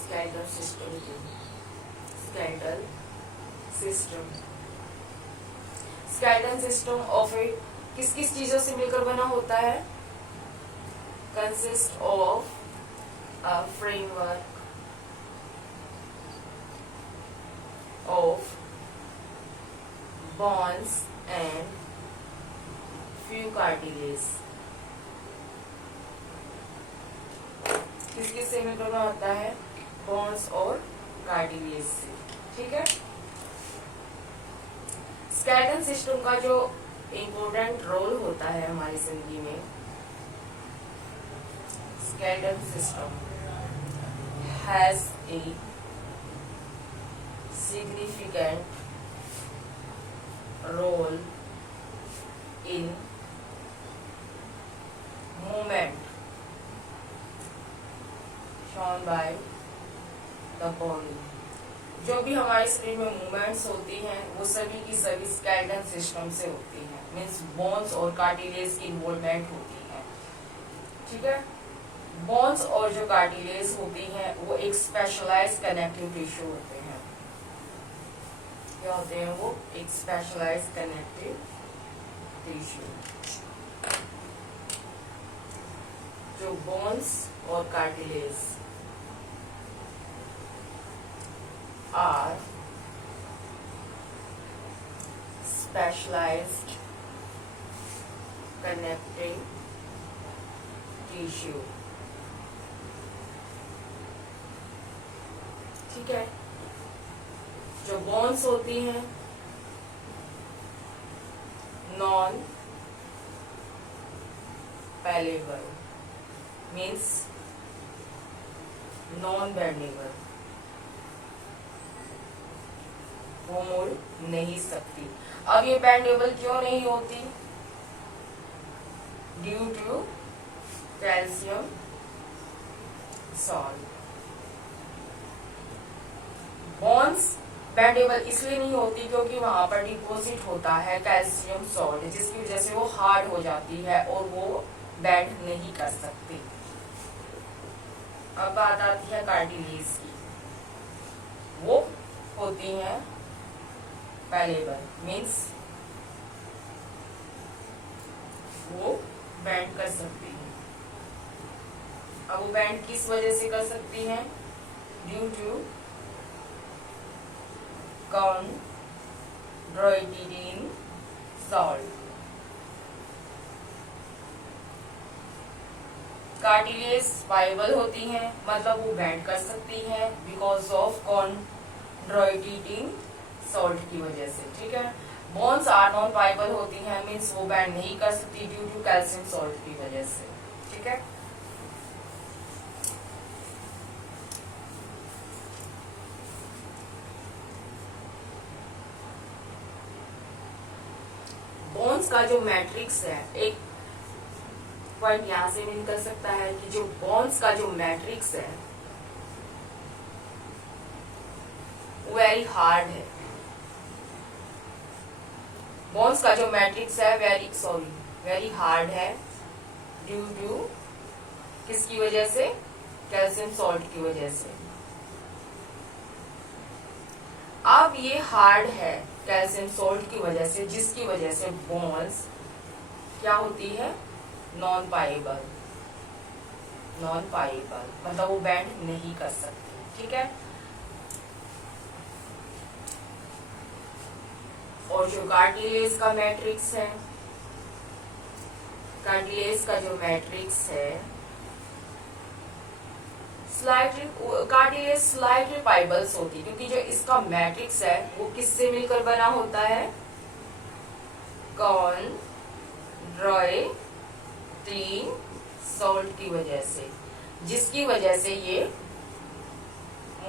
Skeletal system की। Skeletal system, skeletal system of a किस किस चीजों से मिलकर बना होता है? Consist of a framework of bones and few cartilage। किस किस से मिलकर बना होता है? बोन्स और कार्टिलेज से। ठीक है। स्केलेटल सिस्टम का जो इम्पोर्टेंट रोल होता है हमारी जिंदगी में, skeletal system has a significant role in movement shown by the body. जो भी हमारे शरीर में मूवमेंट्स होती हैं वो सभी की सभी स्केलेटल सिस्टम से होती हैं, मीन्स बोन्स और कार्टिलेज की इन्वॉल्वमेंट होती है। ठीक है। बोन्स और जो कार्टिलेज होती हैं वो एक स्पेशलाइज कनेक्टिव टिश्यू होते हैं। क्या होते हैं वो? एक स्पेशलाइज कनेक्टिव टिश्यू। जो बोन्स और cartilage are specialised connective tissue. ठीक है। जो बोन्स होती हैं non pliable, means non bendable, वो मुड़ नहीं सकती। अब ये बेंडेबल क्यों नहीं होती? Due to calcium salt. Bones bendable इसलिए नहीं होती क्योंकि वहां पर डिपॉजिट होता है कैल्शियम सॉल्ट, जिसकी वजह से वो हार्ड हो जाती है और वो बेंड नहीं कर सकती। अब बात आती है कार्टिलेज की। वो होती हैं पैलेबल, मीन्स वो बेंड कर सकती हैं। अब वो बेंड किस वजह से कर सकती हैं? Due to chondroitin salt। Cartilage viable होती हैं, मतलब वो बेंड कर सकती हैं बिकॉज ऑफ chondroitin सॉल्ट की वजह से। ठीक है। बोन्स आर नॉन वाइबल होती हैं, मीन्स वो बेंड नहीं कर सकती ड्यू टू कैल्शियम सॉल्ट की वजह से। ठीक है। बोन्स का जो मैट्रिक्स है, एक पॉइंट यहां से मिल कर सकता है कि जो बोन्स का जो मैट्रिक्स है वेरी हार्ड है। बोन्स का जो मैट्रिक्स है वेरी हार्ड है ड्यू टू किसकी वजह से? कैल्शियम सॉल्ट की वजह से। अब ये हार्ड है कैल्शियम सॉल्ट की वजह से, जिसकी वजह से बोन्स क्या होती है? नॉन पाएबल। नॉन पाएबल मतलब वो बेंड नहीं कर सकती। ठीक है। और जो कार्टिलेज का मैट्रिक्स है, कार्टिलेज का जो मैट्रिक्स है कार्टिलेज स्लाइटली पाइबल्स होती, क्योंकि जो इसका मैट्रिक्स है वो किससे मिलकर बना होता है? chondroitin सॉल्ट की वजह से, जिसकी वजह से ये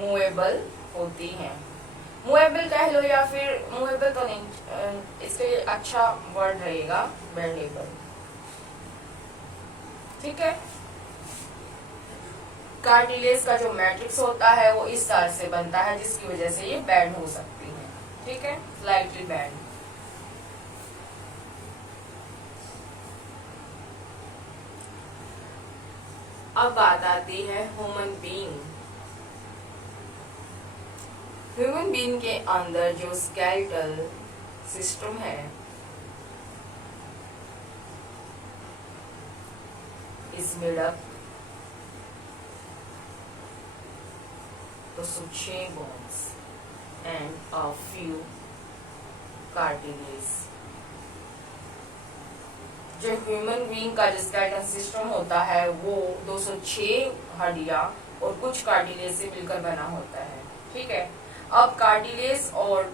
मूवेबल होती हैं। मूवेबल कह लो या फिर मूवेबल तो नहीं, इसके लिए अच्छा वर्ड रहेगा बेंडेबल। ठीक है। कार्टिलेज का जो मैट्रिक्स होता है वो इस तरह से बनता है, जिसकी वजह से ये बैंड हो सकती है। ठीक है। Slightly band. अब बात आती है ह्यूमन बीइंग। बीइंग के अंदर जो स्केलेटल सिस्टम है इज मेड अप तो 6 bones and a few cartilages। जो ह्यूमन बीइंग का जो स्केलेटल सिस्टम होता है वो 206 हड्डियां और कुछ कार्टिलेज से मिलकर बना होता है। ठीक है, अब कार्टिलेज और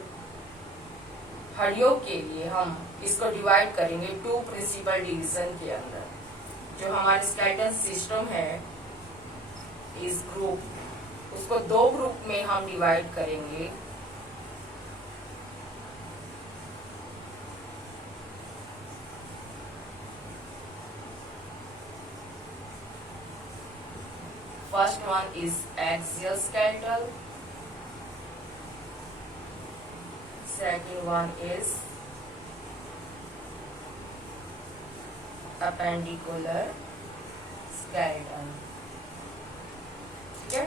हड्डियों के लिए हम इसको डिवाइड करेंगे 2 प्रिंसिपल डिवीजन के अंदर। जो हमारा स्केलेटल सिस्टम है इस ग्रुप, उसको 2 ग्रुप में हम डिवाइड करेंगे। First one is axial skeletal, second one is appendicular skeleton। ठीक है,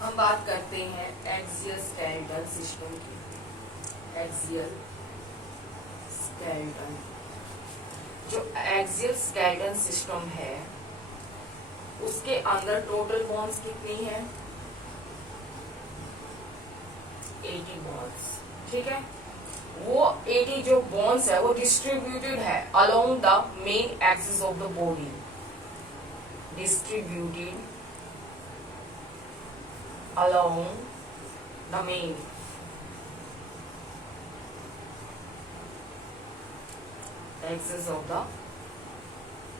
हम बात करते हैं एक्सियल स्केलेटल सिस्टम की। एक्सियल स्केलेटन, जो एक्सियल स्केलेटन सिस्टम है उसके अंदर टोटल बोन्स कितनी है? 80 बोन्स। ठीक है, वो 80 जो बोन्स है वो डिस्ट्रीब्यूटेड है along the main axis of the body. Distributed along the main axis of the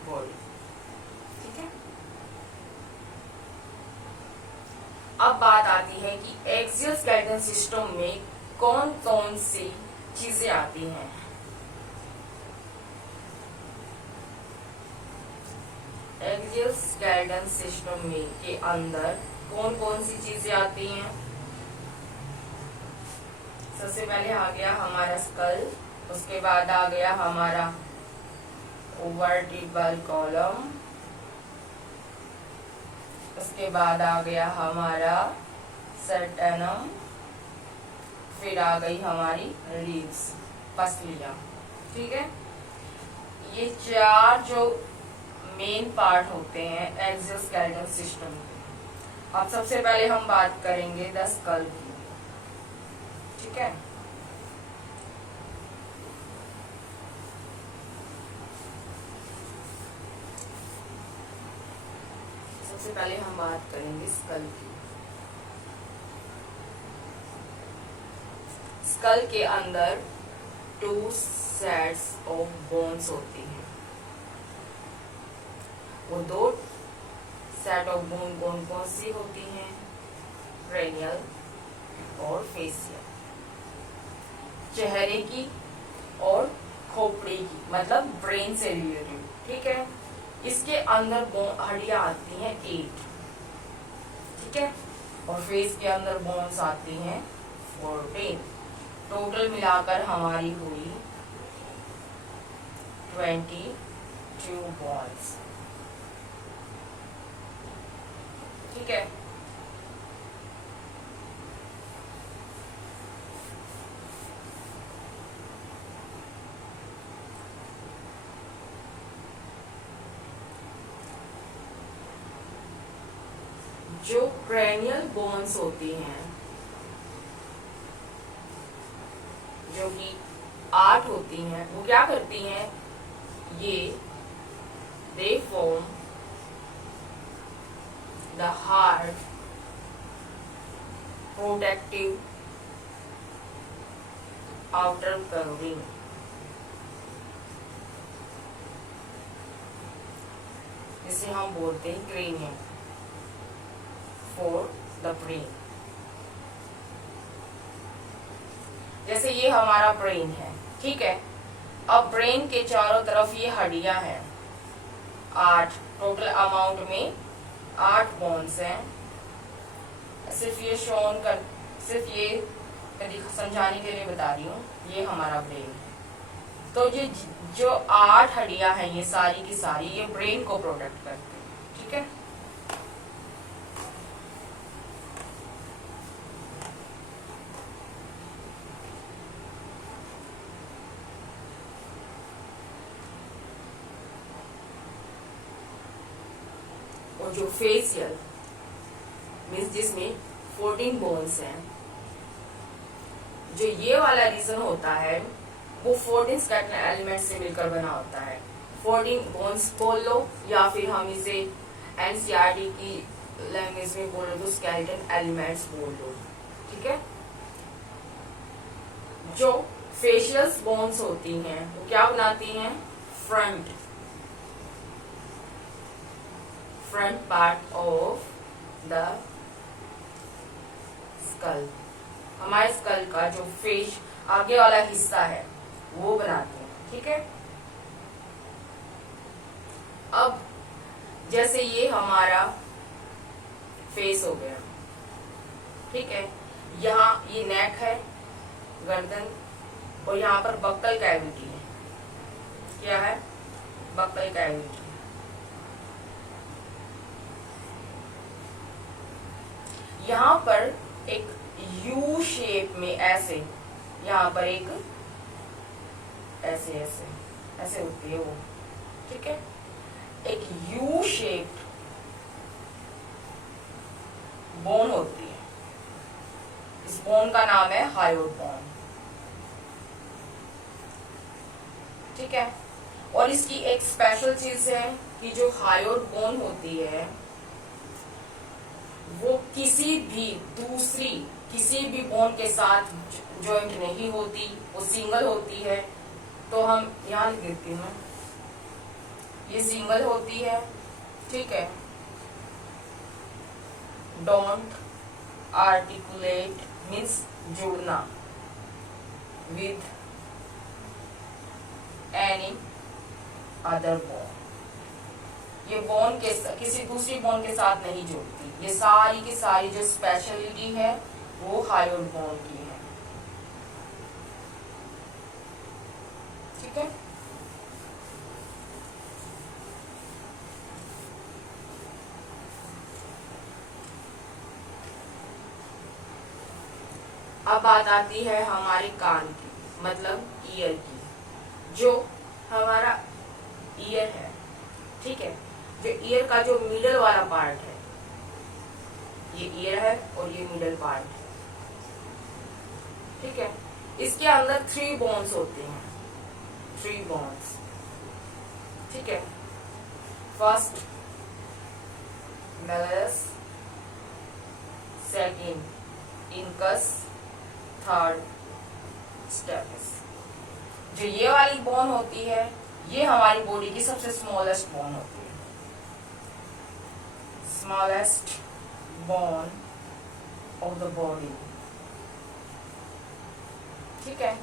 body। ठीक है, अब बात आती है कि एक्सियल स्केलेटल सिस्टम में कौन कौन सी चीजें आती हैं। एक्सियल स्केलेटल सिस्टम में के अंदर कौन कौन सी चीजें आती हैं? सबसे पहले आ गया हमारा स्कल, उसके बाद आ गया हमारा वर्टिब्रल कॉलम, उसके बाद आ गया हमारा सर्टेनम, फिर आ गई हमारी रिब्स, पसलियां। ठीक है, ये 4 जो मेन पार्ट होते हैं एक्सियल स्केलेटल सिस्टम के। अब सबसे पहले हम बात करेंगे द स्कल की। ठीक है, सबसे पहले हम बात करेंगे स्कल की। स्कल के अंदर 2 सेट्स ऑफ बोन्स होती हैं। वो 2 सेट ऑफ बोन कौन कौन सी होती हैं? क्रेनियल और फेसियल। चेहरे की और खोपड़ी की, मतलब ब्रेन से रिलेटेड। ठीक है, इसके अंदर हड्डियां आती हैं 8। ठीक है, और फेस के अंदर बोन्स आती हैं 14। टोटल मिलाकर हमारी हुई 22 बोन्स। ठीक है, जो क्रेनियल बोन्स होती हैं जो कि 8 होती हैं, वो क्या करती हैं? ये they form the heart protective outer covering। इसे हम बोलते हैं क्रेनियम फॉर द ब्रेन। जैसे ये हमारा ब्रेन है। ठीक है, अब ब्रेन के चारों तरफ ये हड्डियां हैं 8, टोटल अमाउंट में 8 बोन्स हैं। सिर्फ ये समझाने के लिए बता रही हूँ, ये हमारा ब्रेन है। तो ये जो 8 हड्डियां हैं ये सारी की सारी ये ब्रेन को प्रोटेक्ट करती है, ठीक है। और जो फेशियल मीन्स जिसमें 14 बोन्स हैं, जो ये वाला रीजन होता है वो 14 स्केलेटल एलिमेंट से मिलकर बना होता है। 14 बोन्स बोल लो या फिर हम इसे एनसीईआरटी की लैंग्वेज में बोल लो तो स्केलेटल एलिमेंट्स बोल लो, ठीक है। जो फेशियल बोन्स होती हैं वो क्या बनाती हैं? Front part of the skull, हमारे स्कल का जो फेस आगे वाला हिस्सा है वो बनाते हैं, ठीक है। अब जैसे ये हमारा फेस हो गया, ठीक है। यहाँ ये नेक है, गर्दन, और यहाँ पर बक्कल कैविटी है। क्या है? Buccal cavity. यहाँ पर एक यू शेप में ऐसे, यहाँ पर एक ऐसे ऐसे ऐसे होती है वो, ठीक है। एक यू शेप बोन होती है, इस बोन का नाम है हायोड बोन, ठीक है। और इसकी एक स्पेशल चीज है कि जो हायोड बोन होती है वो किसी भी बोन के साथ जॉइंट नहीं होती, वो सिंगल होती है। तो हम यहाँ लिख देती हूँ, ये सिंगल होती है, ठीक है। डोंट आर्टिकुलेट मीन्स जुड़ना विद एनी अदर बोन, ये बोन के किसी दूसरी बोन के साथ नहीं जुड़ती। ये सारी की सारी जो स्पेशलिटी है वो हायोड बोन की है, ठीक है। अब बात आती है हमारे कान की, मतलब ईयर की। जो हमारा ईयर है, ठीक है, जो ईयर का जो मिडल वाला पार्ट है, ये ईयर है और ये मिडल पार्ट है, ठीक है। इसके अंदर 3 बोन्स होते हैं, 3 बोन्स, ठीक है। First malleus, second incus, third stapes. जो ये वाली बोन होती है ये हमारी बॉडी की सबसे स्मॉलेस्ट बोन होती है, smallest bone of the body, ठीक है।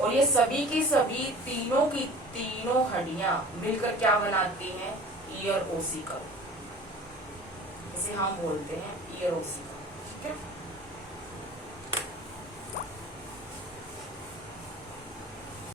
और ये सभी की सभी तीनों की तीनों हड्डियां मिलकर क्या बनाती हैं? ईयर ओसिकल, इसे हम बोलते हैं ईयर ओसिकल, ठीक है।